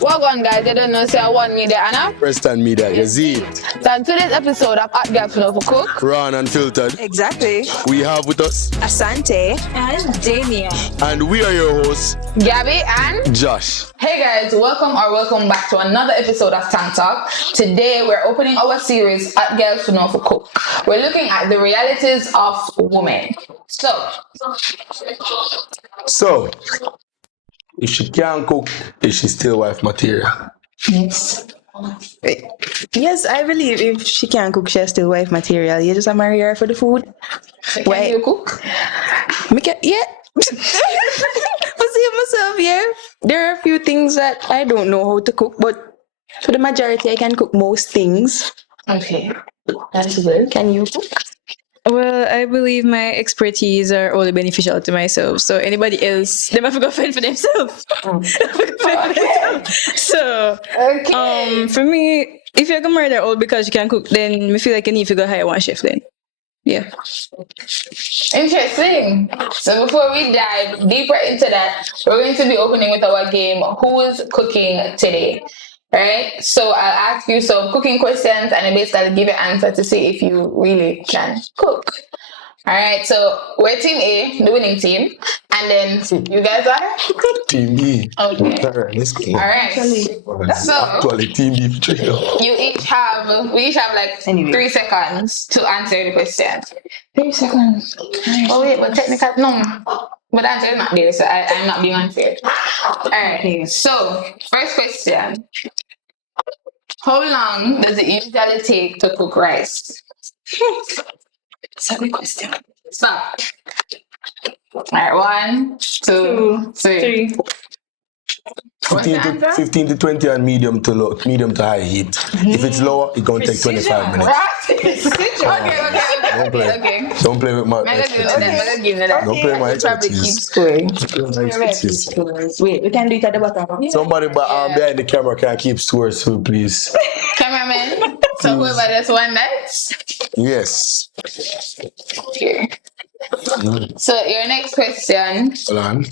Well on guys, I don't know say I want me there, Anna. Preston Media, you see it. So in today's episode of Hot Gyal for Cook. Raw and unfiltered. Exactly. We have with us Asante and Damien. And we are your hosts, Gabby and Josh. Hey guys, welcome back to another episode of TankTalk. Today we're opening our series Hot Gyal for Cook. We're looking at the realities of women. So, if she can't cook, is she still wife material? Yes. Yes, I believe if she can cook, she's still wife material. You just marry her for the food. Can you cook? Yeah. But see myself, yeah. There are a few things that I don't know how to cook, but for the majority, I can cook most things. Okay, that's good. Can you cook? Well, I believe my expertise are only beneficial to myself. So anybody else, they have to go fend for themselves. So, for me, if you're gonna murder all because you can cook, then I feel like you need to go hire one chef then. Yeah. Interesting. So before we dive deeper into that, we're going to be opening with our game, Who's Cooking Today? Right? So I'll ask you some cooking questions and basically give your answer to see if you really can cook. Alright, so we're team A, the winning team, and then you guys are? Team B. Okay. Let's go. Alright. So Actually, Team B. we each have like 3 seconds to answer the question. 3 seconds. Oh wait, but technically no. But the answer is not there, so I'm not being unfair. Alright, so first question. How long does it usually take to cook rice? That's a good question. Stop. Alright, 1, 2, 3. 15 to 20 on medium to high heat. If it's lower, it's going to take 25 minutes. Okay. Don't play with my expertise. Don't play with my expertise. Wait, we can do it at the bottom. Somebody behind the camera can keep score, so please. Cameraman, so whoever that's one night. Yes. Okay. So your next question. Hold on.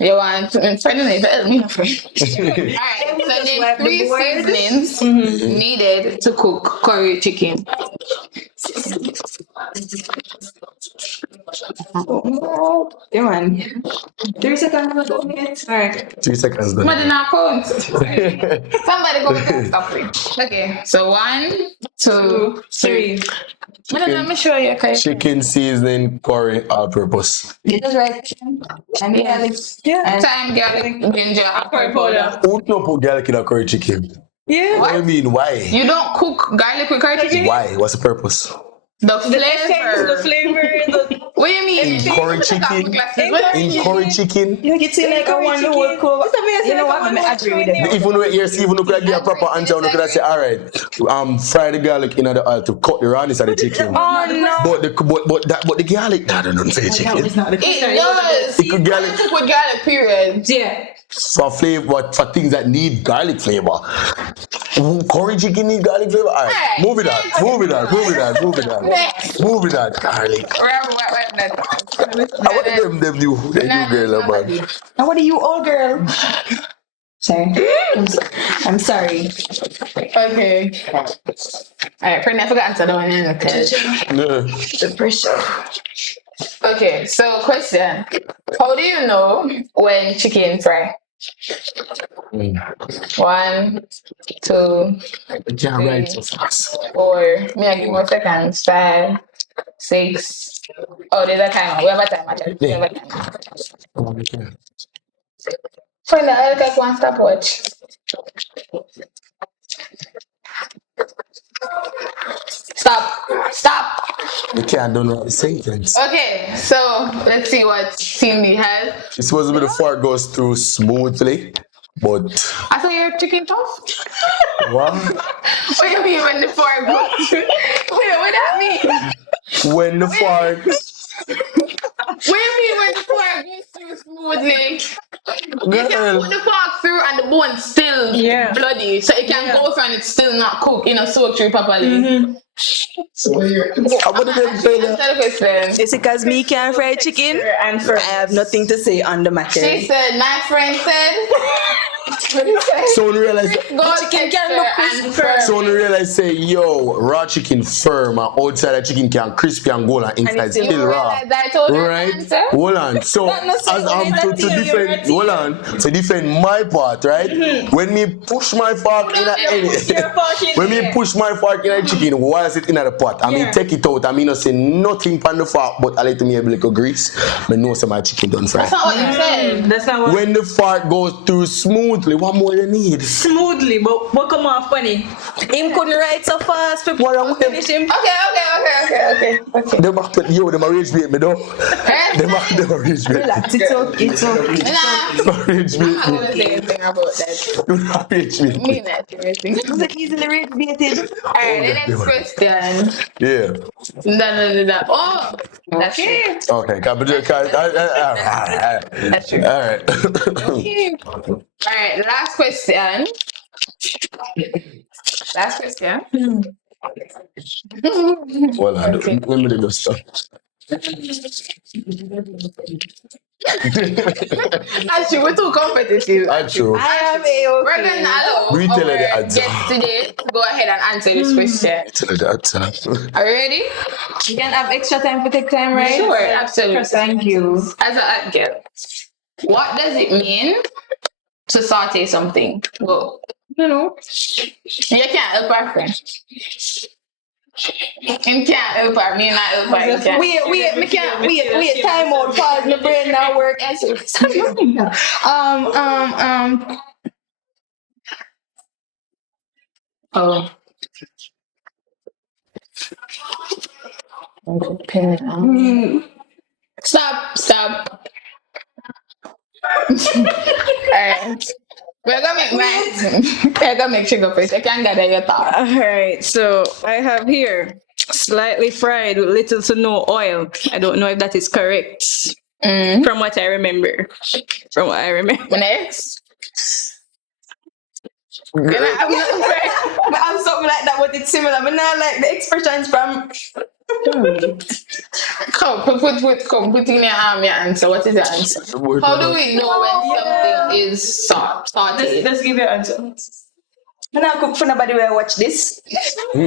You want to finally tell me, friend. Alright, so there's 3 seasonings needed to cook curry chicken. Come on. 3 seconds. Alright. 3 seconds done. Somebody not count. Somebody go with stop it. Okay, so 1, 2, 3. Let me show you. Okay. Chicken seasoning, curry, all purpose. That's right. And garlic. Yeah. Thyme, garlic, ginger, curry powder. Who don't put garlic in a curry chicken? Yeah. What do you mean? Why? You don't cook garlic with curry chicken? Why? What's the purpose? The flavor. What do you mean? In curry chicken? In curry chicken? You get see like I want the whole cook. You know what? I agree with it. Even when you see, even if you get a proper answer, you could say, all right, fry the garlic in the oil to cut the rawness of the chicken. Oh no! But the garlic, that don't say chicken. It does. It could garlic. You cook with garlic, period. Yeah. For flavor, for things that need garlic flavor. Curry chicken need garlic flavor. All right, move it on. Next. Move it on, garlic. What them new girl, man? And what are you, old girl? Sorry. I'm sorry. Okay. Alright, Pretty, I forgot to answer the one in the test. No. The pressure. Okay, so question. How do you know when chicken fry? 1, 2, I can't write so fast. 4. Me, I give more seconds. 5, 6. Oh, there's a timer. We have a timer. Okay. Find out. I'll take one stopwatch. Stop. You can't do no sentence. Okay, so let's see what team B has. It's supposed to be the fork goes through smoothly, but I thought you're chicken toast. what? What do you mean when the fork goes through? Wait, what that mean? When the fork. What do you mean when the fork goes through smoothly? You can put the fork through and the bone's still bloody, so it can go through and it's still not cooked, soak through properly. So here. What did they say that? It's because me can't fry chicken and I have nothing to say on the matter. She said, my friend said. Someone realize Chicken can look crispy. Someone realize say, yo, raw chicken firm and outside the chicken can crispy and gold and inside still raw. Right? Hold on. So as I'm to defend to defend my part, right? When me push my fork in when me push my fork in a chicken, while it in the pot, I mean take it out, I mean not say nothing on the fork, but I let me a little grease. I know some my chicken done fry. That's not what you said. That's not what. When the fork goes through smoothly, what more you need? Smoothly, but what come off funny? Him couldn't write so fast. What wrong with him? Okay. Them a rage bait me though. Them a rage bait me. Relax, it's okay. Nah, Them a rage I'm bait not me. gonna say anything about that. Them a rage bait me. Mean that you're racing. It's easily radiated. Alright, the next question. Yeah. No. Oh, that's it. Okay, That's true. Alright. Alright, last question. Well, let me do this stuff. Actually, we're too competitive. Actually, I am a We're gonna allow We tell her the our answer. guests today to go ahead and answer this question. tell her that. Are you ready? You can have extra time to take time, right? Sure, absolutely. Thank you. As a girl, what does it mean to saute something? Go. You can't help our friend. You can't help her. Me not help her. You can't. Wait, time out, pause, my brain now work. Oh. Stop. Alright. We're gonna make sugar first. I can't gather your thoughts. Alright, so I have here slightly fried with little to no oil. I don't know if that is correct. From what I remember. Next. I have something like that, but it's similar. But not like the expressions from. Come, put in your arm your answer. What is the answer? How do we know when something is sauteed? Let's give you an answer. I'm not cook for nobody when I watch this. How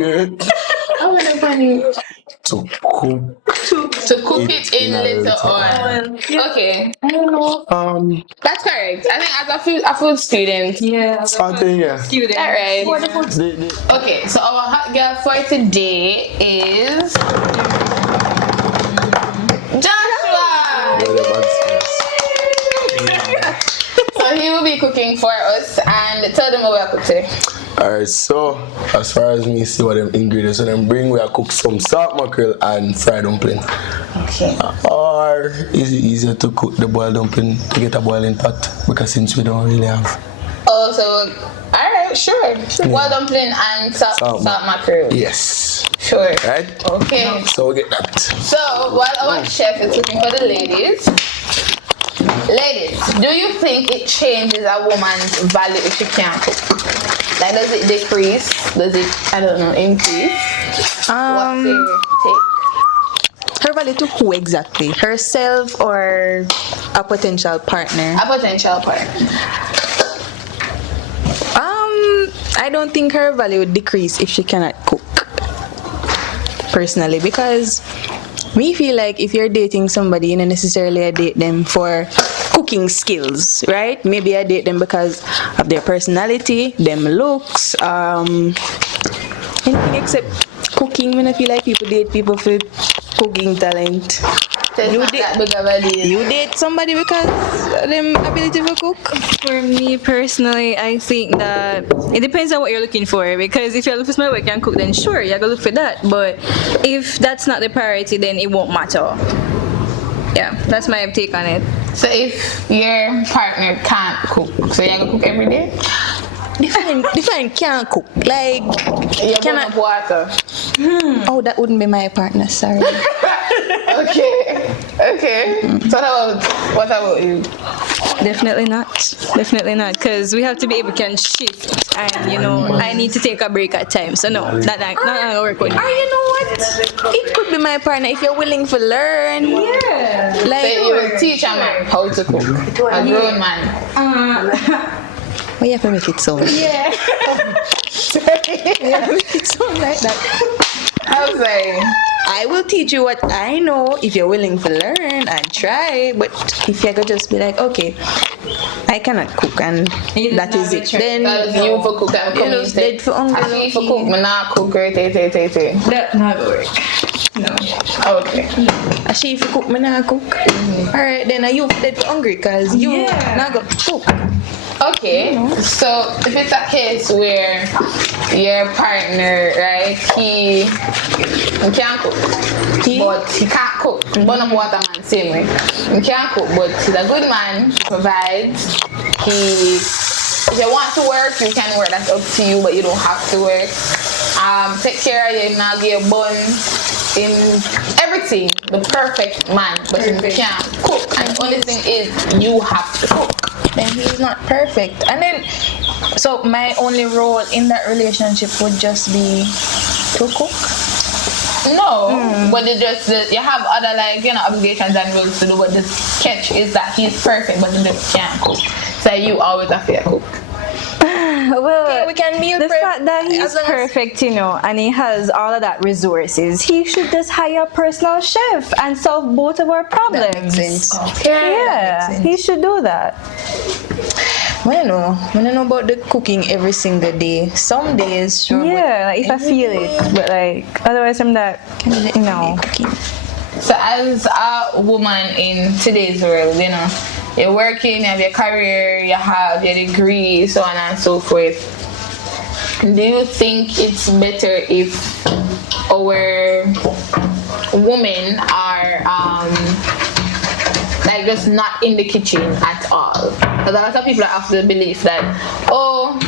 will I find you? To cook it in little oil. Okay. I don't know. That's correct. I think as a food student. Yeah. Something, yeah. Student. All right. The- Okay, so our hot girl for today is Joshua. So he will be cooking for us, and tell them what we are cooking today. Alright, so as far as me see what them ingredients, so them bring, we are cook some salt mackerel and fried dumpling. Okay. Or is it easier to cook the boiled dumpling to get a boiling pot? Because since we don't really have. Oh, so alright, sure. Well dumpling and salt mackerel. Yes. Sure. Right? Okay. So we get that. So while our chef is cooking for the ladies, do you think it changes a woman's value if she can't cook? Like, does it decrease? Does it, increase? What's your take? Her value to who exactly? Herself or a potential partner? A potential partner. I don't think her value would decrease if she cannot cook. Personally, because we feel like if you're dating somebody, you don't necessarily date them for cooking skills, right? Maybe I date them because of their personality, them looks, anything except cooking. When I feel like people date people for cooking talent. So it's not that big of a deal. You date somebody because of them ability to cook? For me personally, I think that it depends on what you're looking for. Because if you're looking for somebody who can cook, then sure, you're gonna look for that. But if that's not the priority, then it won't matter. Yeah, that's my take on it. So if your partner can't cook, so you're gonna cook every day? Define can't cook. Like, You cannot. cannot water. Oh, that wouldn't be my partner, sorry. Okay. So what about you? Definitely not. Because we have to be able to shift, and I need to take a break at times. So no, not gonna work with me. Or you know what? It could be my partner if you're willing to learn. Yeah. So Like, you will teach a man how to cook. A grown man. Why you have to make it sound? Yeah. You have to make it sound like that. I was like, I will teach you what I know if you're willing to learn and try. But if you could just be like, okay, I cannot cook and that is it. Then because you for cook and you just dead for hunger. I for cook, me not cook, right? That not work. No. Okay. I she if you cook, me not cook. Alright, then are you dead for hungry because you not gonna cook. Okay, so if it's a case where your partner, right, he can't cook, but he can't cook. Burn up water man, same way. He can't cook, but he's a good man, he provides. If you want to work, you can work, that's up to you, but you don't have to work. Take care of you, now get bun in everything, the perfect man, but he can't cook. And the only thing is, you have to cook. Then he's not perfect. And then, so my only role in that relationship would just be to cook. No, but it just you have other obligations and rules to do. But the catch is that he's perfect, but he just can't cook. So you always have to cook. Well, Okay, we can meal the prep fact that he's as long as- perfect, and he has all of that resources, he should just hire a personal chef and solve both of our problems. That makes sense. Yeah, he should do that. I don't know about the cooking every single day. Some days, sure. Yeah, like if I feel it, but like otherwise from that, Cooking. So as a woman in today's world, you're working, you have your career, you have your degree, so on and so forth. Do you think it's better if our women are just not in the kitchen at all? Because a lot of people have the belief that,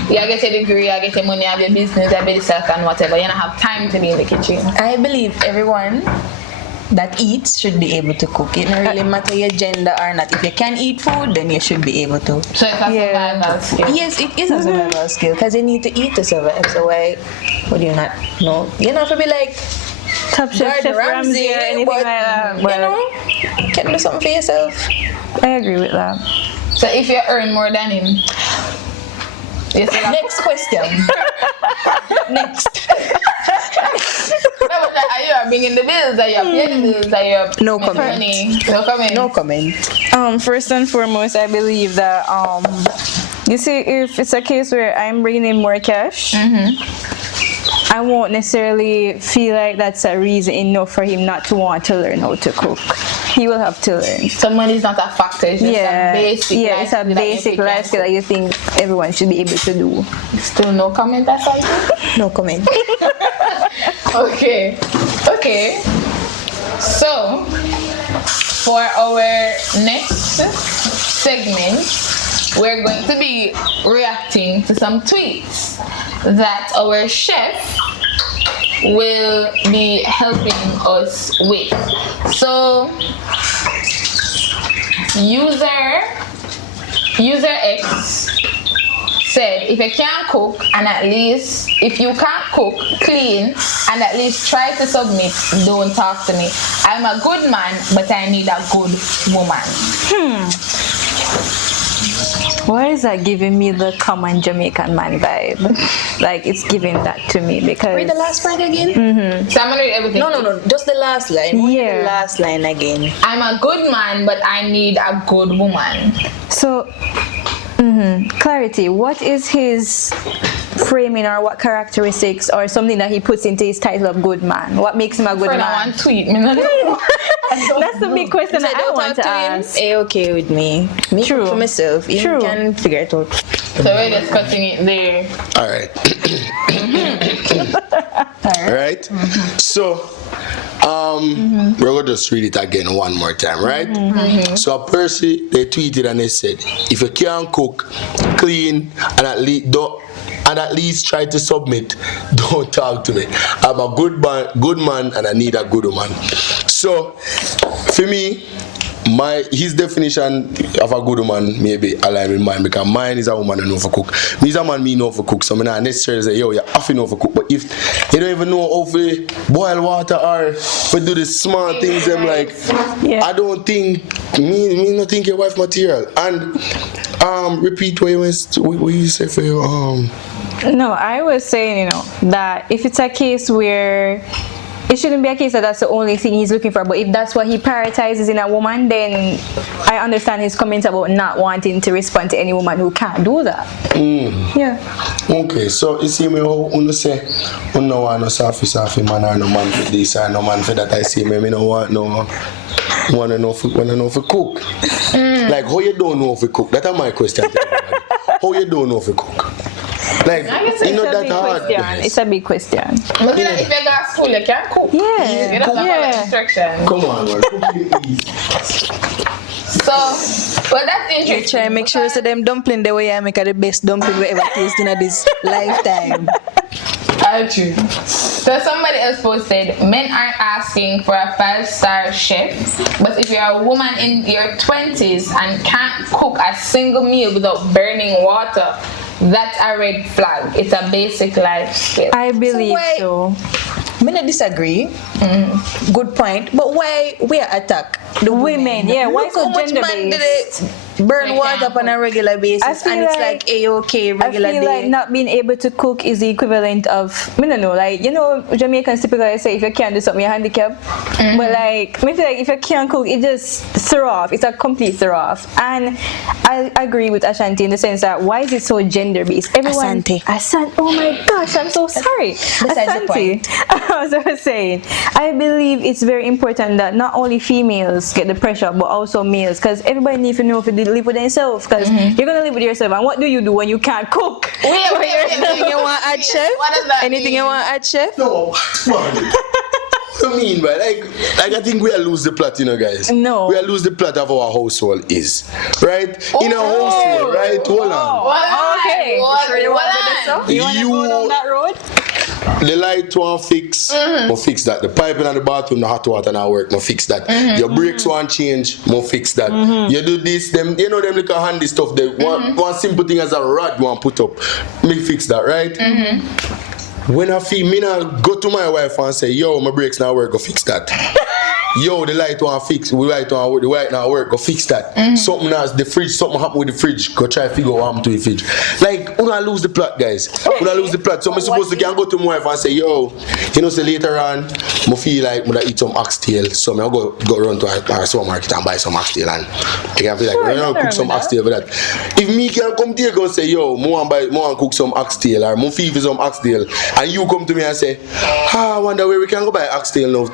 you get a degree, you get your money, you have your business, you have your self and whatever, you don't have time to be in the kitchen. I believe everyone that eats should be able to cook. It doesn't really matter your gender or not. If you can eat food, then you should be able to. So it's a survival skill. Yes, it is a survival skill because you need to eat to survive. So why would you not know? You don't have to be like Top Chef, Chef Ramsay or anything but, like that. You can do something for yourself. I agree with that. So if you earn more than him, Next question. Next. Are you bringing the bills? Are you paying the bills? Are you No comment. money? No comment. No comment. First and foremost, I believe that you see, if it's a case where I'm bringing in more cash, I won't necessarily feel like that's a reason enough for him not to want to learn how to cook. He will have to learn. So money is not a factor. It's just a basic. It's a basic life skill that you think everyone should be able to do. Still no comment. That's all. No comment. Okay. So for our next segment, we're going to be reacting to some tweets that our chef will be helping us with. So user X said, if you can't cook and if you can't cook, clean and at least try to submit, don't talk to me. I'm a good man, but I need a good woman. Why is that giving me the common Jamaican man vibe? Like it's giving that to me because. Read the last part again. So I'm gonna read everything. No. Just the last line. Yeah. The last line again. I'm a good man, but I need a good woman. So, clarity. What is his framing or what characteristics or something that he puts into his title of good man? What makes him a good Friend, man? I want tweet. Me not know. That's the big question that I want to ask. Okay with me. Me True. for myself. You True. can figure it out. So we're just cutting it there. All right. So, we're going to just read it again one more time, right? So, a person, they tweeted and they said, if you can't cook, clean, and at least try to submit, don't talk to me. I'm a good man and I need a good woman. So, for me, his definition of a good woman may be aligned with mine because mine is a woman who know for cook. Me is a man me know for cook, so I not necessarily say, you have to know for cook. But if you don't even know how to boil water or to do the small things, I'm like, I don't think me not think your wife material. And Repeat what you say for your No, I was saying, that if it's a case where it shouldn't be a case that that's the only thing he's looking for, but if that's what he prioritizes in a woman, then I understand his comments about not wanting to respond to any woman who can't do that. Yeah. Okay, so you see me how you say you no want no softy man or no man for this or no man for that. I see me no want no wanna know for cook. Like how you don't know if you cook? That's my question to everybody. How you don't know if you cook? Like, you know that hard. It's a big question. But if you go to school, you can't cook. Yeah. You don't have instructions. Come on, man. Cooking easy. So, well, that's interesting. You try and make sure so them dumpling the way I make the best dumpling we ever tasted in this lifetime. True. So somebody else posted, men aren't asking for a 5-star chef, but if you're a woman in your 20s and can't cook a single meal without burning water, that's a red flag. It's a basic life skill. I believe so. I mean, I disagree. Good point. But why we attack the women? Yeah, why Look so how much man gender-based? did it burn water up on a regular basis, and it's like A-OK regular I feel day. like not being able to cook is the equivalent of, I don't know, like, Jamaicans typically say if you can't do something, you're handicapped. But like, I feel like if you can't cook, it just throw off. It's a complete throw off. And I agree with Ashanti in the sense that why is it so gender-based? Everyone, Asante. Oh my gosh, I'm so sorry. Besides the point. As I was saying, I believe it's very important that not only females get the pressure, but also males, because everybody needs to know if they live with themselves, because you're gonna live with yourself, and what do you do when you can't cook? Anything you want to add, chef? What does that Anything mean? you want to add, chef? No, man. What do you mean, man? Like I think we are lose the plot, guys. No. We are lose the plot of our household is. Right? In a household, right? Hold on. Okay. You want to go down that road? The light want fix, we'll fix that. The piping in the bathroom, the hot water not work, we'll fix that. Your brakes want change, we'll fix that. You do this, them little handy stuff. One simple thing as a rod want put up, me fix that, right? When I feel me now go to my wife and say, yo, my brakes not work, go fix that. Yo, the light want fix, the light not work, go fix that. Something else, the fridge, something happen with the fridge, go try to figure out what happened to the fridge. Like, we not lose the plot, guys. We not lose the plot. So I'm supposed to can go to my wife and say, yo, say later on, I feel like I'm gonna eat some oxtail, so I'm go run to our supermarket and buy some oxtail, and I can feel like I'm gonna cook some oxtail for that. If me can come to you and say, yo, I want cook some oxtail, or I feel for some oxtail, and you come to me and say, I wonder where we can go buy oxtail now,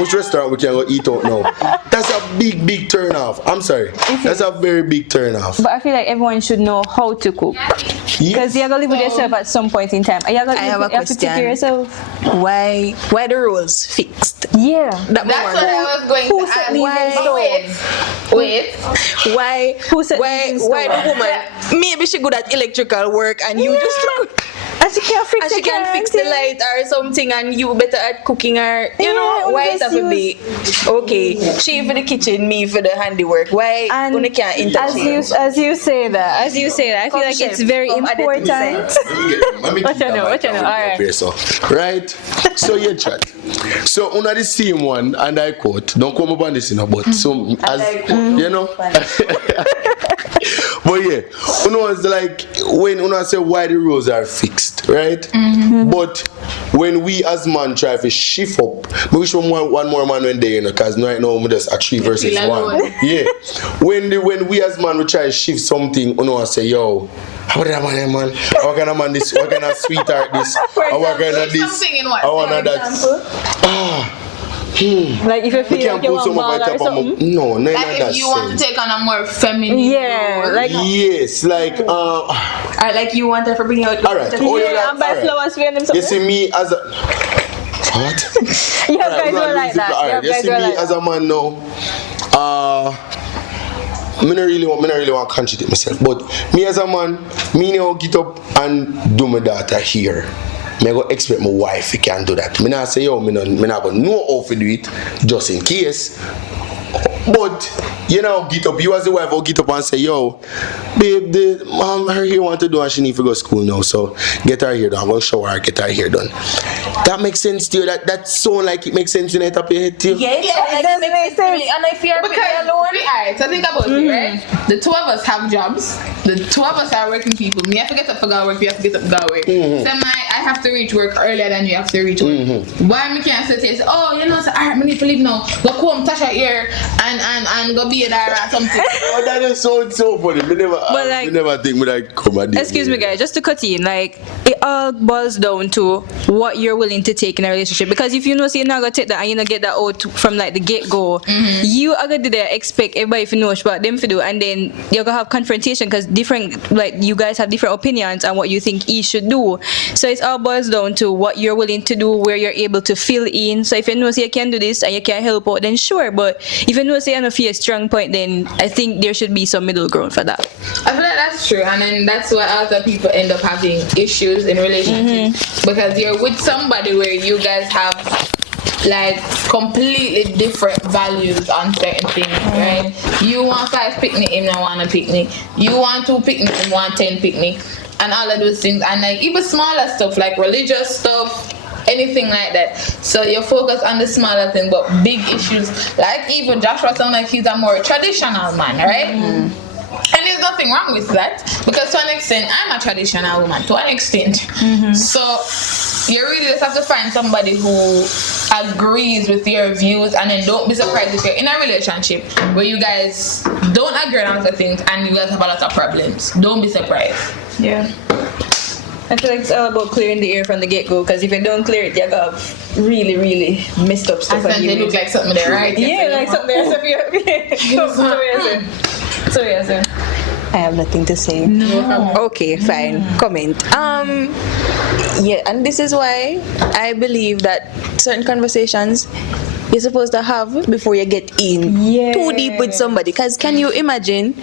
which restaurant we can go eat out now. That's a big turn off. I'm sorry. That's a very big turn off. But I feel like everyone should know how to cook. Because you're gonna live with yourself at some point in time. You have to take care of yourself. Why the rules fixed? Yeah. That's what I was going to ask. Wait. Why the woman? Maybe she good at electrical work and you just and she can't fix, she can fix the light or something, and you better at cooking or why it have to be okay? She for the kitchen, me for the handiwork. Why we can't interchange? As you say that, I feel like it's very important. What you know? All right. Right. So yeah, chat. So on the same one, and I quote, don't come up on this, but so as but yeah, it's like when I say why the rules are fixed, right? But when we as man try to shift up, we wish one more man when they, because right now we just at 3 versus 1. Yeah. When we as man we try to shift something, I say, yo, how that man? How can a man this? What kind of sweetheart this? How kind of this? Something in what? I want that. Like if you feel like you want ball or something. No, like if you want to take on a more feminine role. like yes, like like you want her to bring out. Alright, and buy flowers for them. You see me as a what? You guys were like that. Alright, you see me as a man now. I don't really want to contradict myself, but me as a man, me now get up and do my daughter here. I go expect my wife can do that. I not say, yo, I not going to know how to do it, just in case. But, get up, you as the wife will get up and say, yo, babe, the mom, her hair want to do and she need to go to school now, so get her hair done. I'm going to show her, get her hair done. That makes sense to you? That sound like it makes sense in the top of your head to you? Yes, it makes sense to me. And if you're alone. So think about it, right? The two of us have jobs. the two of us are working people. Me have to get up for go work, you have to get up for go work. So I have to reach work earlier than you have to reach work. Why me can't sit here and say, oh, you know, so alright, I need to leave now. Go come Tasha here and go be there or something. Oh, that is so funny. Me never think me like come at this. Excuse me, guys, just to cut in, like, it all boils down to what you're willing to take in a relationship. Because if you know, so you're not gonna take that and you know get that out from like the get go, you are gonna expect everybody to know what them to do, and then you're gonna have confrontation because different, like, you guys have different opinions on what you think each should do. So it all boils down to what you're willing to do, where you're able to fill in. So if you know, so you can do this and you can help out, then sure. But if you know, so you don't feel a strong point, then I think there should be some middle ground for that. I feel like that's true, and then that's why other people end up having issues in relationships because you're with somebody where you guys have like completely different values on certain things, right? You want 5 picnic, him don't want a picnic. You want 2 picnic, him want 10 picnic, and all of those things, and like even smaller stuff like religious stuff, anything like that. So you focus on the smaller thing, but big issues like even Joshua sounds like he's a more traditional man, right? And there's nothing wrong with that because to an extent I'm a traditional woman to an extent. So you really just have to find somebody who agrees with your views, and then don't be surprised if you're in a relationship where you guys don't agree on other things and you guys have a lot of problems. Don't be surprised. Yeah. I feel like it's all about clearing the air from the get-go, because if you don't clear it, you're gonna have really, really messed up stuff. And they look like something there, right? Yeah, like something there. So yeah. I have nothing to say. No. Okay, fine. Comment. Yeah, and this is why I believe that certain conversations you're supposed to have before you get in too deep with somebody. Because can you imagine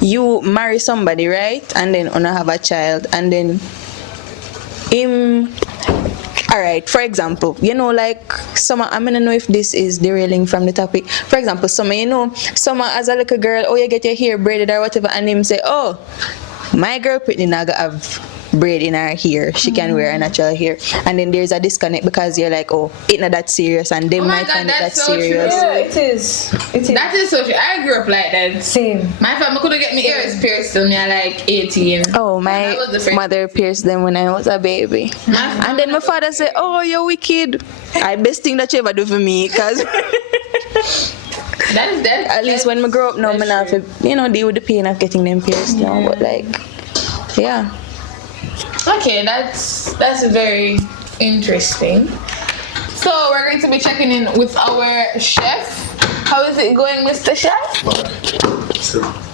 you marry somebody, right? And then wanna have a child, and then alright, for example, you know, like Summer, I'm gonna know if this is derailing from the topic. For example, Summer, you know, Summer as a little girl, oh, you get your hair braided or whatever, and him say, oh, my girl Brittany now gonna have braid in her hair, she can wear a natural hair, and then there's a disconnect because you're like, oh, it's not that serious, and they might find it that so serious. True. Yeah, it is. That is so true. I grew up like that. Same. My family couldn't get me ears pierced till me at like 18. Oh, my mother pierced them when I was a baby. And then my father said, oh, you're wicked. I best thing that you ever do for me, because at least when I grow up now, I'm not have to, you know, deal with the pain of getting them pierced now, but like, yeah. Okay, that's very interesting. So we're going to be checking in with our chef. How is it going, Mr. Chef?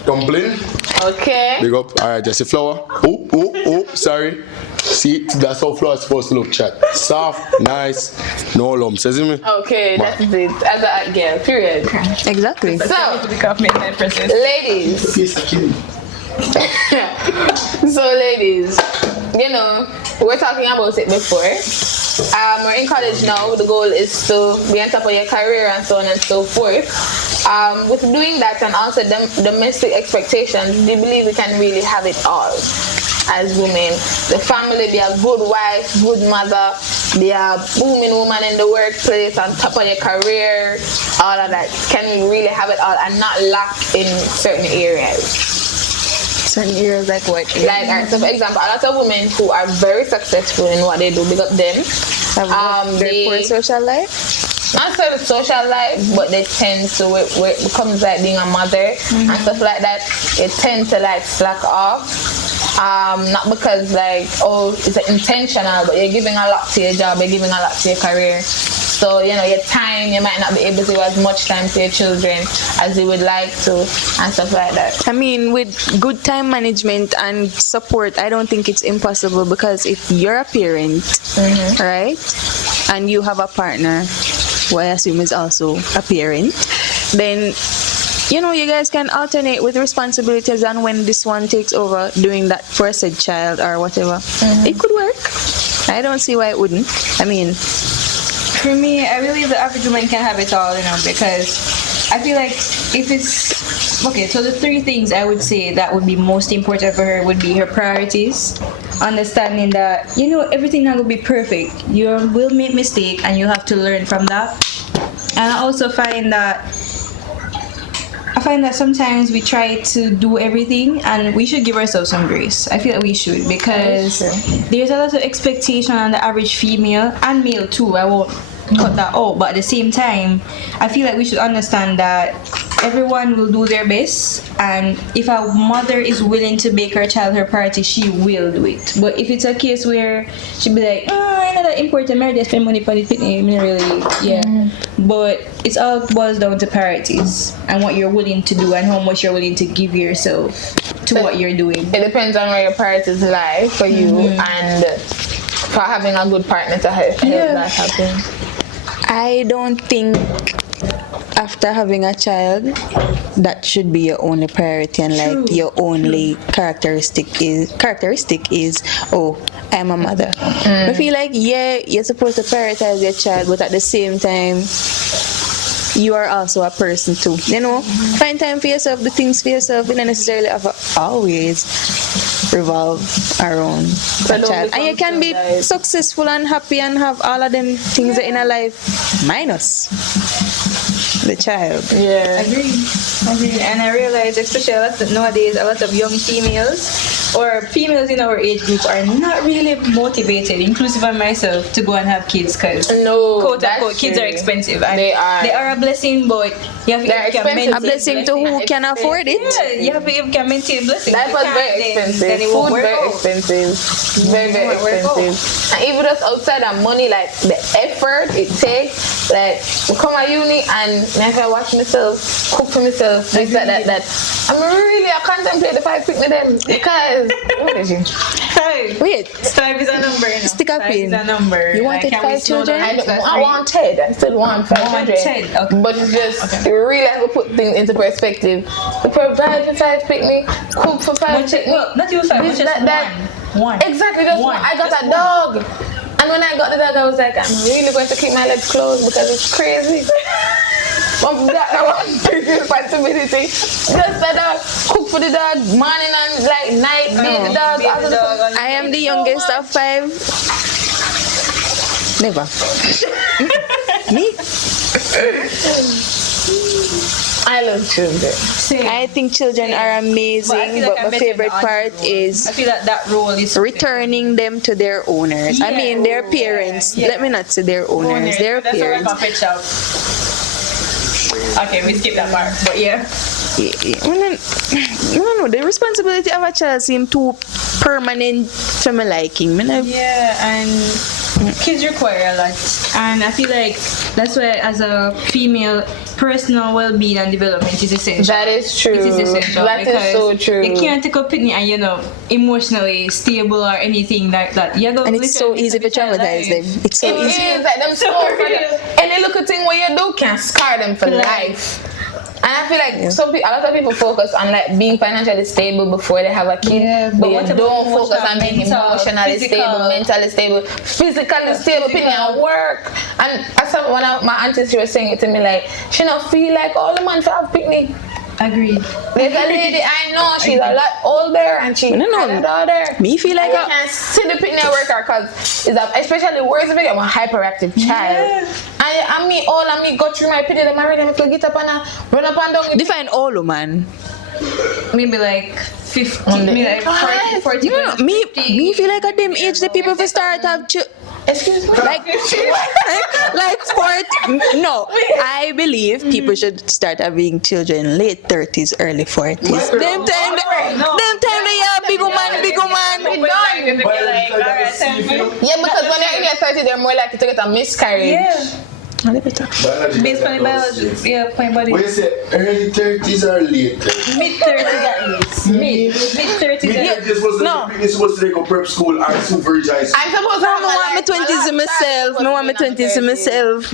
Dumpling. Okay. Big up. Alright, just a flour. Oh, sorry. See, that's how flour is supposed to look, chat. Soft, nice, no lumps, isn't it? Okay, that's it. As a Gyal, period. Exactly. So, ladies. So ladies, you know, we're talking about it before. We're in college now. The goal is to be on top of your career and so on and so forth. With doing that and also domestic expectations, do you believe we can really have it all as women? The family, be a good wife, good mother, be a booming woman in the workplace, on top of your career, all of that. Can we really have it all and not lack in certain areas? Certain areas like what? Like, so for example, a lot of women who are very successful in what they do, big up them. Their poor social life? Not so social life, but they tend to, where it becomes like being a mother and stuff like that, they tend to like slack off. Not because like, oh, it's intentional, but you're giving a lot to your job, you're giving a lot to your career. So, you know, your time, you might not be able to give as much time to your children as you would like to and stuff like that. I mean, with good time management and support, I don't think it's impossible, because if you're a parent, right, and you have a partner, who I assume is also a parent, then, you know, you guys can alternate with responsibilities, and when this one takes over doing that for a said child or whatever, it could work. I don't see why it wouldn't. I mean, for me, I believe the average woman can have it all, you know, because I feel like if it's okay, so the 3 things I would say that would be most important for her would be her priorities, understanding that, you know, everything not gonna be perfect. You will make mistake and you have to learn from that. And I also find that I find that sometimes we try to do everything, and we should give ourselves some grace. I feel that we should, because there's a lot of expectation on the average female and male too. I won't cut that out, but at the same time, I feel like we should understand that everyone will do their best, and if a mother is willing to make her child her priority, she will do it. But if it's a case where she'll be like, I know that important, I just spend money for the picnic, really, but it's all boils down to priorities and what you're willing to do and how much you're willing to give yourself to what you're doing. It depends on where your priorities lie for you and for having a good partner to help that happen. I don't think after having a child that should be your only priority, and like your only characteristic is oh, I'm a mother. I feel like you're supposed to prioritize your child, but at the same time you are also a person too. Find time for yourself, do things for yourself. You don't necessarily have to always revolve around a child. And you can be successful and happy and have all of them things in a life minus the child. Yeah. Agree. And I realize, especially nowadays, a lot of young females or females in our age group are not really motivated, inclusive of myself, to go and have kids, because quote unquote kids are expensive. And they are a blessing, but you have to maintain a blessing to who can afford it. Yeah, you have to can maintain blessing. That was very expensive. Then it won't very expensive. Very expensive. And even just outside of money, like the effort it takes, like we come at uni and if I watch myself, cook for myself, things like that. I contemplate if I pick with them, because what is it? 5. Wait. 5 is a number. Stick up 5 in. is a number. You wanted 5 children? I wanted. I still want 5 children. Okay. But it's just you really have to put things into perspective. To provide for 5 picnic, cook for 5 picnic. Well, not even 5, just one. Exactly, just one. I got a dog. And when I got the dog, I was like, I'm really going to keep my legs closed because it's crazy. But that was big responsibility. Just the dog, cook for the dog, morning and like night, feed the dog. I am the youngest of 5. Never. Me? I love children. I think children are amazing, but my favorite part is I feel that role is returning them to their owners. I mean, their parents. Let me not say their owners. Their parents. Okay, we skip that part, but yeah. No, the responsibility of a child seems too permanent for my liking. Yeah, and kids require a lot, and I feel like that's why, as a female, personal well-being and development is essential. That is true. It is essential. That is so true. You can't take a picnic and emotionally stable or anything like that. And it's so easy to traumatize them. It's so easy. It is like them so any little thing what you do can scar them for life. And I feel like a lot of people focus on like being financially stable before they have a kid, but you don't focus on being emotionally stable, mentally stable, physically stable, picking at work. And as one of my aunties, she was saying it to me like, she don't feel like all the man to have picnic. Agreed. There's a lady I know, she's a lot older and she had a daughter. Me feel like I can see the picnic worker because it's especially worse if you get a hyperactive child. And me go through my picnic, I ready to get up and run up and down. Define all, man. Maybe like 50, maybe like 40. No, me feel like at them age the people will start have Excuse me? Like 40. No, I believe people should start having children late 30s, early 40s. Them time they are big man. Yeah, because when they're in their 30s, they're more likely to get a miscarriage. Yeah. Based on biology, point body. When you say early 30s or late 30s? Mid-30s at least. Mid-30s. You're supposed to take a prep school or supervise. I'm supposed to have want my 20s to myself. I want my 20s to myself.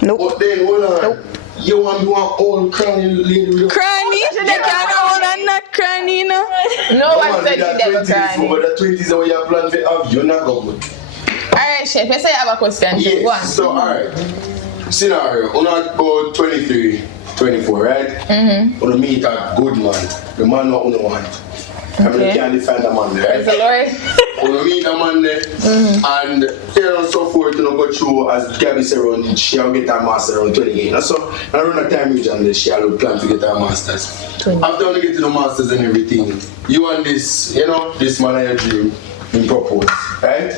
Nope. But then, hold on. You want old cranny lady? Cranny? They can't hold and not cranny, you know? No one said you never cranny. But the 20s are what you plan to have, you're not going to. Alright, Chef, let's say I have a question. Yes, go on. So alright. Scenario, you're not about 23, 24, right? Mm-hmm. You meet a good man. The man what you want. I mean, you can't defend a man there, right? Praise the Lord. When we meet a man there, and so forth, go through, as Gabby said, she'll get her master around 28. So, around that time region, she'll plan to get her masters. After you get to the masters and everything, you and this, this man of your dream, in propose, right?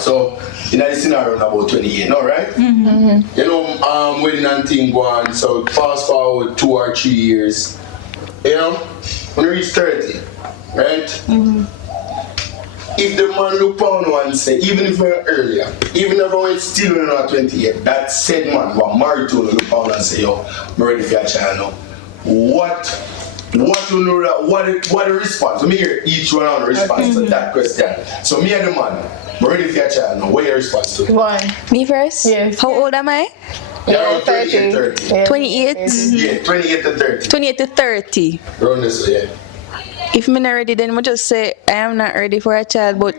So, in that scenario, about 28, no, right? Wedding and thing go on, so fast forward 2 or 3 years, when you reach 30, right? If the man look on you and say, even if you're earlier, even if I still in our 28, that said man who are married to look on and say, yo, I'm ready for your child now. What you know that what the response? Let me hear each one on the response to that question. So me and the man, I'm ready for your child now. What your response to? One. Me first? Yes. How old am I? Yeah, 28, 30. Yeah. 28? Yeah, 28 to 30. 28 to 30. Around this, yeah. If I'm not ready, then I just say I am not ready for a child, but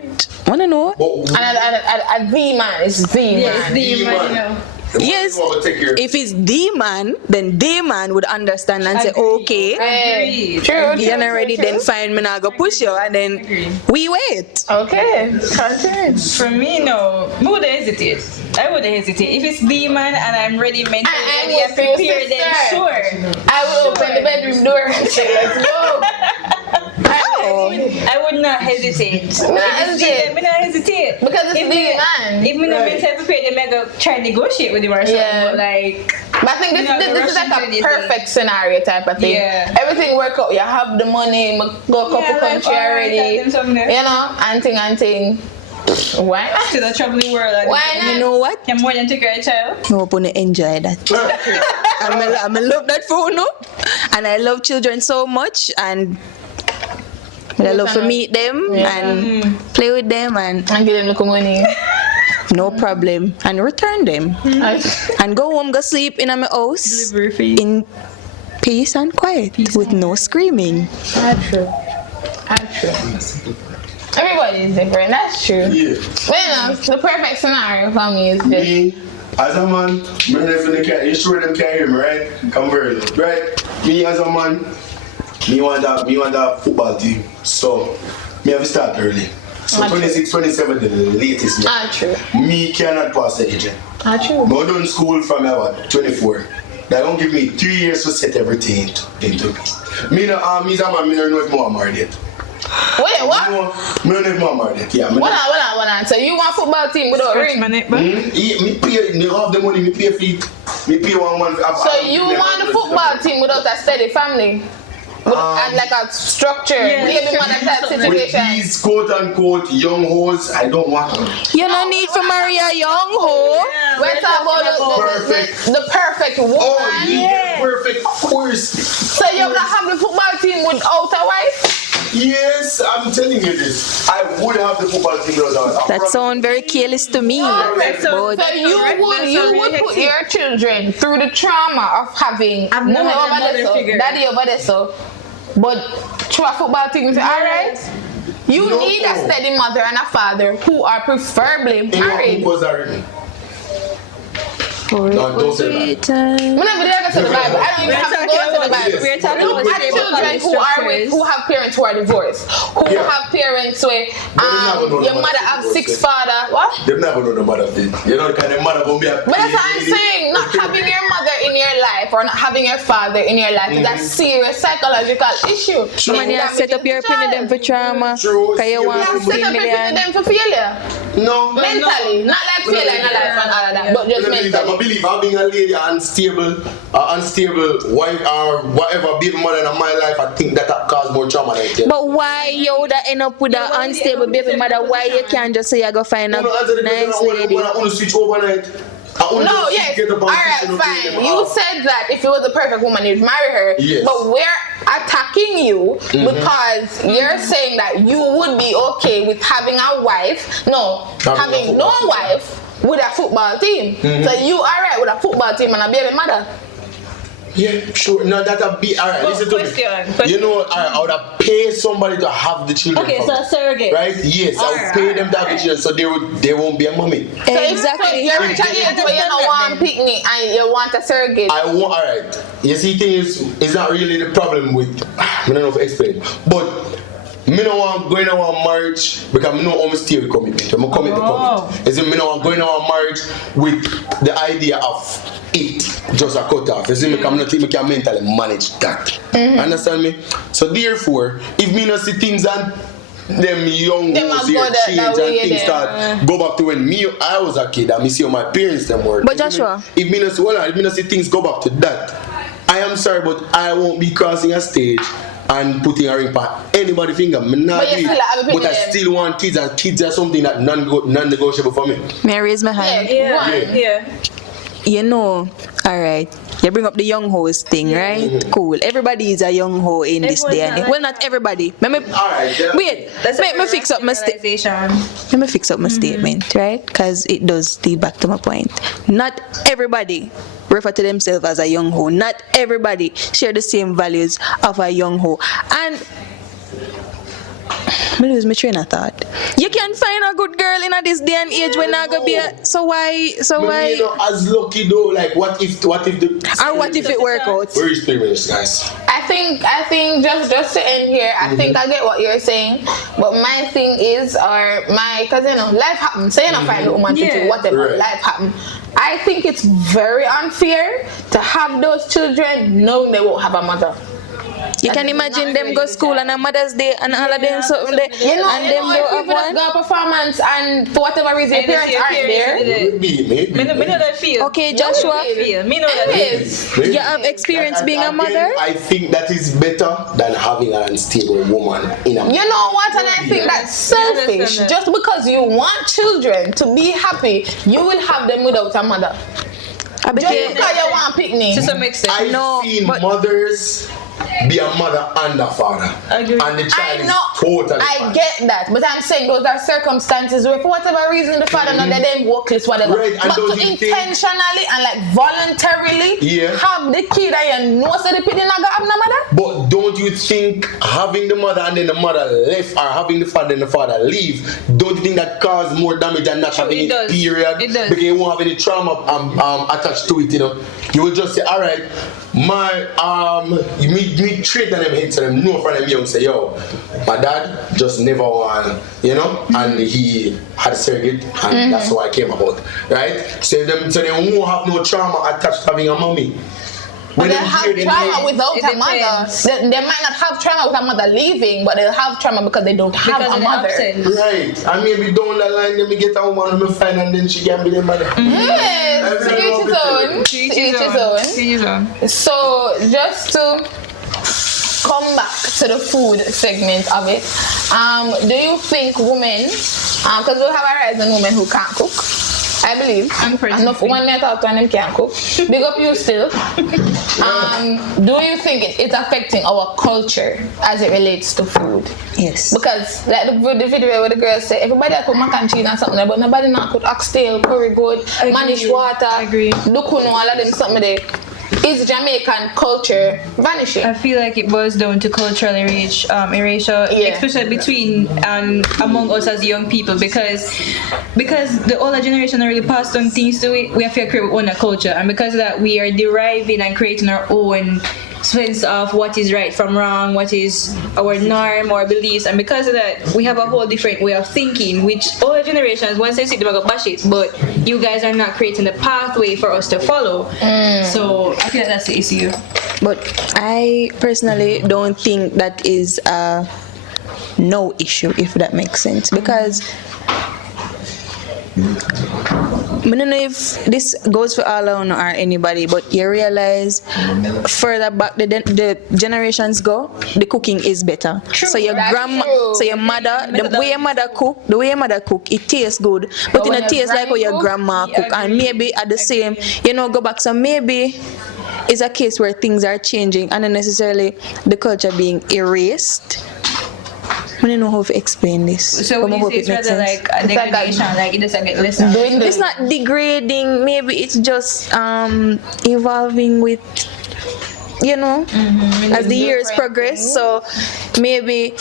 I want to know. And a the man is the man. Yes, the man. Yes, if it's the man, then the man would understand and say, okay, True. you're not ready, then fine, me now go push you, and then we wait. Okay, continue. For me, no. I would hesitate. If it's the man and I'm ready mentally I'm and prepared, then sure. I will open the bedroom door and say, let's go. I would not hesitate. Not hesitate. Me not hesitate. Because it's the man. If me not mentally prepared, then I go try to negotiate with him or something. Yeah. But like, But I think this is like a perfect scenario type of thing. Yeah. Everything work out. You have the money, go couple country already. And thing. Why not? To the troubling world. Why not? You know what? You're more than take care of a child. I hope you enjoy that. I love that phone, no? And I love children so much, and I love to meet them and play with them and give them the money. No problem. And return them. And go home, go sleep in my house in peace and quiet with no screaming. That's true. Everybody is different. That's true. Yeah. But the perfect scenario for me is just me, as a man, you sure them can't hear me, right? Come very low, right? Me as a man, me want a football team. So me have to start early. So 26, 27 the latest. true. Me cannot pass the age. True. Go done school from what, 24. That don't give me 3 years to set everything into me. Me as a man, me don't know if I'm married yet. Wait, what? Me don't know if I'm married yet. Yeah. Hold on. So you want a football team without a ring? Me pay, me have the money, me pay for it. Me pay one. So you want a football team without a steady family? And like a structure, maybe one type situation. With these quote unquote young hoes, I don't want them. You no need for marry a young hoe. We're talking about the perfect woman. Oh, yeah, perfect, of course. So you're gonna have the football team without a wife? Yes, I'm telling you this. I would have the football team without a wife. That sounds very careless to me. So you would put your children through the trauma of having mommy over there, so, daddy over there, so. But through a football team, say, alright, you need a steady mother and a father who are preferably married. Don't say that. Whenever they go to the Bible, I don't even have to go to the Bible. We're talking Look about at children who have parents who are divorced, who have parents where your mother have 6 fathers. What? They never know the mother thing. You know, kind of mother gonna be a. But that's what I'm saying. Not having your mother in your life or not having your father in your life is a serious psychological issue. When you set up your opinion them for trauma, because you want You have set 15 up your million. them for failure. No. Mentally, not like failure in your life and all of that, but just mentally. I believe having a lady unstable wife or whatever baby mother in my life, I think that cause more trauma like that. But why you would end up with an unstable baby mother? Why you can't just say you go find a nice lady? I want to switch overnight. No, yes. Alright, fine. You said that if it was the perfect woman, you'd marry her. Yes. But we're attacking you because you're saying that you would be okay with having a wife. No, having no wife with a football team. So you alright with a football team and a baby mother? Yeah, sure. No, that'll be alright. Listen to me. You know, I would have paid somebody to have the children. Okay, so a surrogate. Right? Yes, I would pay them to have the children, so they won't be a mommy. So Exactly. you're rich at age where you don't want picnic and you want a surrogate. I want, alright. You see, thing is, it's not really the problem with. I don't know if I explain, but Me no want going on a marriage because me know how me stay with commitment. I'm commit to commit. Is it me no want going on a marriage with the idea of it just a cut off. You see me, I'm not think me can mentally manage that. Understand me? So therefore, if me not see things and them young ones here change and things start go back to when I was a kid and me see how my parents them work. But Joshua, if me not see things go back to that, I am sorry, but I won't be crossing a stage and putting a ring for anybody finger. But I still want kids, and kids are something that non-negotiable for me. May I raise my hand? Yeah. You know, alright. You bring up the young hoes thing, right? Cool. Everybody is a young hoe in this day and age. Well, not everybody. Let me fix up my statement, right? Because it does lead back to my point. Not everybody refer to themselves as a young hoe. Not everybody share the same values of a young hoe. And I lose my train of thought. You can find a good girl in this day and age when I go be so why you know, as lucky though, like what if it work out? Where is 3 minutes, guys? I think just to end here, I think I get what you're saying, but my thing is because you know life happens. So you not find a woman to do whatever, life happens. I think it's very unfair to have those children knowing they won't have a mother. You can imagine them go school on a Mother's Day and all of them something there, and them don't have one. Go performance and for whatever reason parents aren't there. Maybe. Me know that feel. Okay, Joshua. Me know that feel. You have experience being a mother? I think that is better than having an unstable woman in a. You know what? And I think that's selfish. Just because you want children to be happy, you will have them without a mother. Just because you want picnic. To some extent. I've seen mothers be a mother and a father. And the child is totally I get that, but I'm saying those are circumstances where for whatever reason the father not let them work this whatever. Right, but to intentionally and like voluntarily have the kid and you know so the kid not gonna have no mother? But don't you think having the mother and then the mother left or having the father and the father leave, don't you think that cause more damage than not having it period? It does. Because you won't have any trauma attached to it, you know. You will just say, alright, me treat them into them, no for them young say, yo, my dad just never won, you know, and he had a surrogate and that's how I came about. Right? So they won't have no trauma attached to having a mommy. But they have trauma without a mother. They might not have trauma with a mother leaving, but they'll have trauma because they don't have a mother. Right. And maybe down the line, let me get a woman who find and then she can be the mother. Yes. Each his own. So just to come back to the food segment of it, do you think women, because we'll have a rising women who can't cook, I believe. Enough women may talk to and them can't cook. Big up you still. Do you think it's affecting our culture as it relates to food? Yes. Because like the video where the girls say everybody cook mac and cheese and something, but nobody not cook oxtail, curry goat, manish water, dukuno, all of them something there. Is Jamaican culture vanishing? I feel like it boils down to cultural erasure, especially between and among us as young people, because the older generation are really passed on things to it. We have to create our own culture, and because of that, we are deriving and creating our own sense of what is right from wrong, what is our norm or beliefs, and because of that, we have a whole different way of thinking, which older generations, once they see them, I go bash it, but you guys are not creating the pathway for us to follow. So I feel like that's the issue. But I personally don't think that is a no issue, if that makes sense, because I don't know if this goes for all or anybody, but you realize further back the generations go, the cooking is better. True, so your mother, the way your mother cook, it tastes good, but it tastes like how your grandma cook, and maybe at the same, go back. So maybe it's a case where things are changing and not necessarily the culture being erased. I don't know how to explain this. So when you say it's rather like a degradation, like it doesn't get less. It's not degrading. Maybe it's just evolving with, as the years progress. So maybe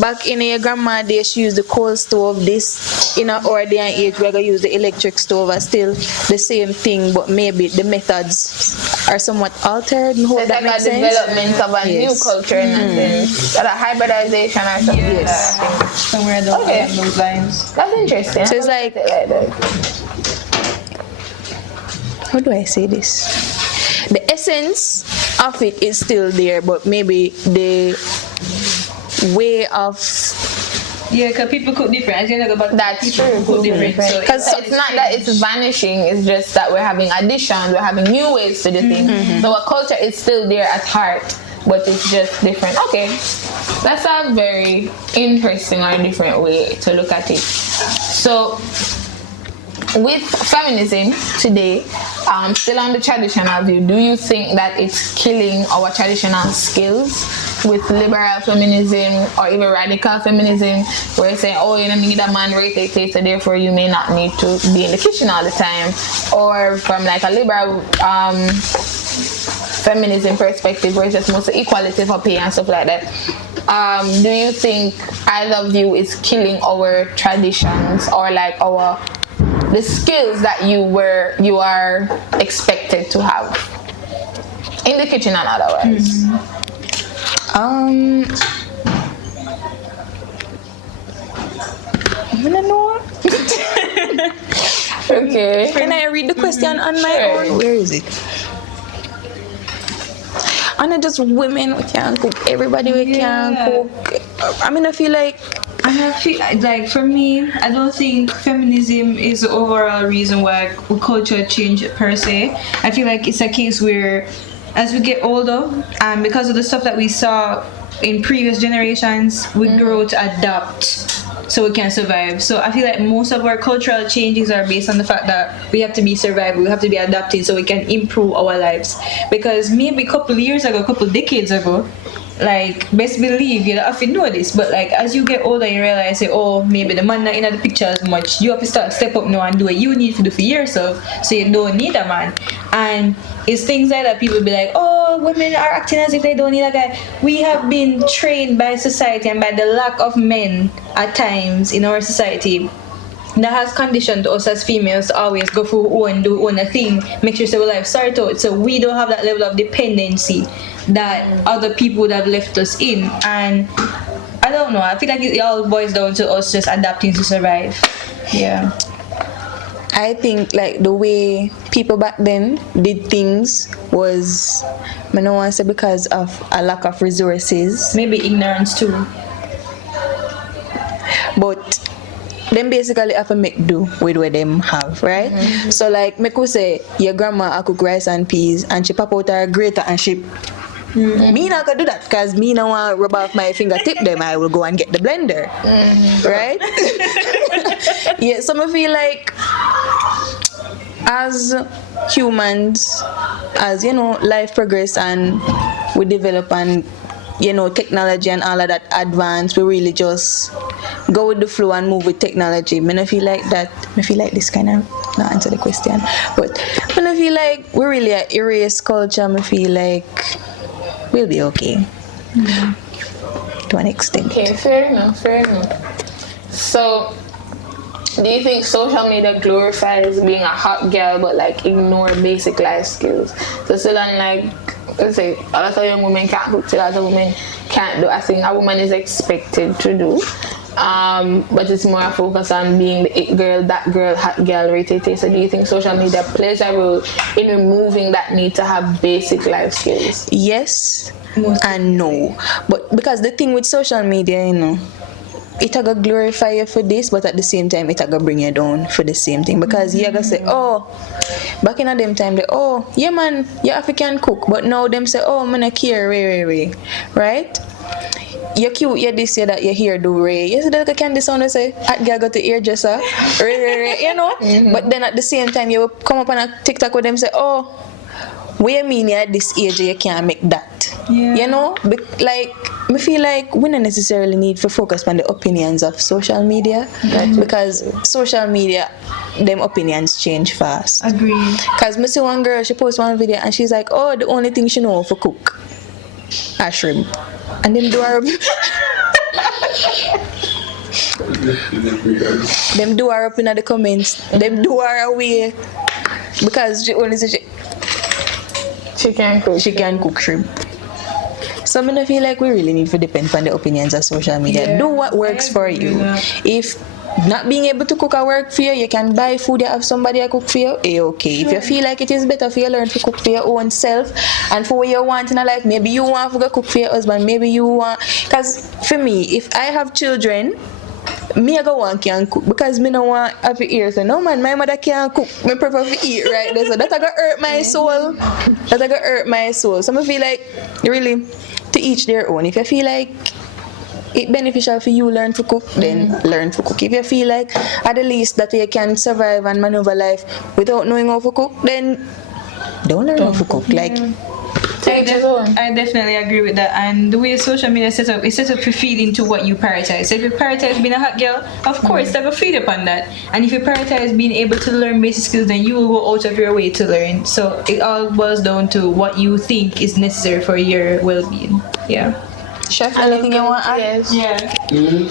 back in your grandma days, she used the coal stove. This in our day and age, we're gonna use the electric stove. Are still the same thing, but maybe the methods are somewhat altered. I hope It's that like makes a sense. development of a new culture in a sense. Like a hybridization or something like that, I think. Somewhere along those lines. That's interesting. So it's like that. how do I say this? The essence of it is still there, but maybe the way of Because people cook different. As you know about That's true. cook different. So Because it's not that it's vanishing, it's just that we're having additions, we're having new ways to do things. So our culture is still there at heart, but it's just different. Okay, that's a very interesting or different way to look at it. So with feminism today, still on the traditional view, do you think that it's killing our traditional skills with liberal feminism or even radical feminism, where it's saying, oh, you don't need a man rotate, so therefore you may not need to be in the kitchen all the time? Or from like a liberal feminism perspective, where it's just mostly equality for pay and stuff like that. Do you think either view is killing our traditions or like the skills that you are expected to have in the kitchen and otherwise? I don't know. Okay. Can I read the question on my own? Where is it? And not just women we can cook, everybody we can cook. I mean, I feel like for me, I don't think feminism is the overall reason why culture change per se. I feel like it's a case where as we get older, and because of the stuff that we saw in previous generations, we grow to adapt so we can survive. So I feel like most of our cultural changes are based on the fact that we have to be surviving, we have to be adapting so we can improve our lives. Because maybe a couple decades ago, like, best believe you have to know this, but like as you get older, you realize, say, oh, maybe the man not in the picture as much. You have to step up now and do what you need to do for yourself, so you don't need a man. And it's things like that. People be like, oh, women are acting as if they don't need a guy. We have been trained by society and by the lack of men at times in our society that has conditioned us as females to always go for do a thing, make sure our life start out. So we don't have that level of dependency that other people would have left us in. And I don't know, I feel like it all boils down to us just adapting to survive. Yeah. I think like the way people back then did things was, I don't want to say because of a lack of resources. Maybe ignorance too. But them basically have to make do with what them have, right? So like me could say your grandma I cook rice and peas and she pop out her grater and she me not gonna do that because me no want to rub off my fingertip them. I will go and get the blender, right? Yeah, so I feel like as humans, as you know, life progress and we develop and you know technology and all of that advance, we really just go with the flow and move with technology. I feel like that. I feel like this kind of not answer the question, but I feel like we really erase culture. I feel like we'll be okay to an extent. Okay, fair enough. So, do you think social media glorifies being a hot girl but like ignore basic life skills? So still on like, let's say a lot of young women can't cook, a lot of women can't do. I think a woman is expected to do. But it's more focused on being the it girl, that girl, hot girl, rated. So do you think social media plays a role in removing that need to have basic life skills? Yes and no. But because the thing with social media, you know, it a go glorify you for this, but at the same time it a go bring you down for the same thing. Because you go say, oh, back in them time they, oh, yeah man, you African cook, but now them say, oh, I'm not care, right? You're cute, you're this, you're that, you're here, do Ray. You see that can this sound say, at girl got the hairdresser, Ray, you know? But then at the same time, you come up on a TikTok with them say, oh, what you mean you're at this age, you can't make that. Yeah. You know? Like, I feel like we don't necessarily need to focus on the opinions of social media. Because social media, them opinions change fast. Agree. Because I see one girl, she posts one video and she's like, oh, the only thing she know for cook, a shrimp. And them do her them do her up in the comments. Them do her away because she only say She can cook. She can cook shrimp. So I don't feel like we really need to depend on the opinions of social media. Yeah, Do what works for you. If not being able to cook a work for you, you can buy food, you have somebody to cook for you, okay. If you feel like it is better for you, learn to cook for your own self and for what you want in a life. Maybe you want to go cook for your husband, maybe you want, because for me, if I have children, me I go want can cook because me no want have to eat. So no man, my mother can't cook. Me prefer to eat right there. So that gonna hurt my soul. That gonna hurt my soul. So I feel like really to each their own. If you feel like it's beneficial for you learn to cook, then learn to cook. If you feel like at the least that you can survive and maneuver life without knowing how to cook, then don't learn how to cook. Like I definitely agree with that. And the way social media is set up, it's set up to feed into what you prioritize. So if you prioritize being a hot girl, of course, that will feed upon that. And if you prioritize being able to learn basic skills, then you will go out of your way to learn. So it all boils down to what you think is necessary for your well-being. Yeah. Chef, anything you want to add? Yeah.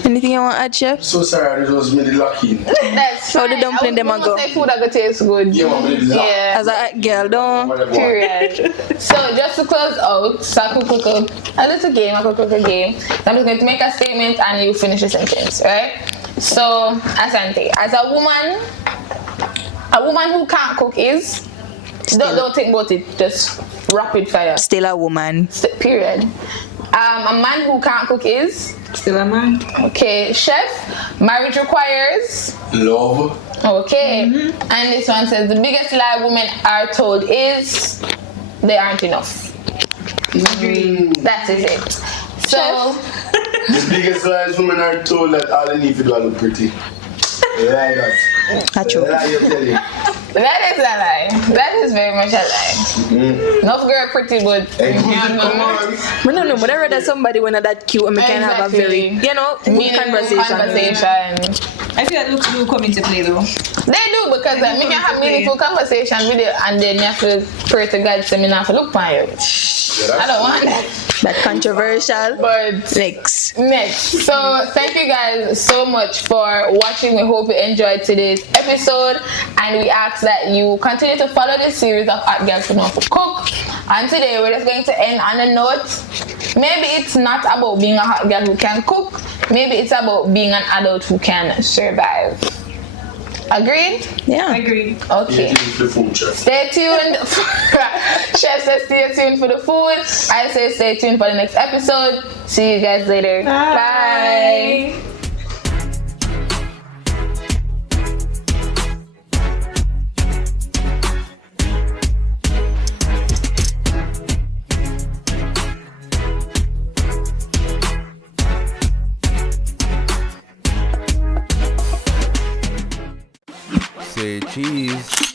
Anything you want to add, Chef? So sorry, it was really lucky. That's How the dumpling them a go? Say food that go taste good. Yeah. As a hot girl, don't. Period. So just to close out, so I could cook a little game. I could cook a game. So I'm just going to make a statement and you finish the sentence, right? So Asante, as a woman who can't cook is. Don't think about it. Just rapid fire. Still a woman. Period. A man who can't cook is Still a man. okay. Chef, marriage requires Love. okay. And this one says the biggest lie women are told is they aren't enough. That is it. So The biggest lies women are told that all they need to do is look pretty. Lie that. That's true. Lie you tell you. that is a lie. That is very much a lie. Enough girl pretty, but Come on. I don't know, but I rather somebody when that cute and we can have a very, good meaningful conversation. I feel like looks do come into play though. They do because we can have meaningful conversation with you and then you have to pray to God so me not to look for you. I don't want that. That controversial. But Next. So thank you guys so much for watching. We hope you enjoyed today's episode and we ask that you continue to follow this series of Hot Girls Who Know How to Cook. And today we're just going to end on a note. Maybe it's not about being a hot girl who can cook. Maybe it's about being an adult who can survive. Agreed? Yeah. Agreed. Okay. Stay tuned. Chef says stay tuned for the food. I say stay tuned for the next episode. See you guys later. Bye. Say cheese.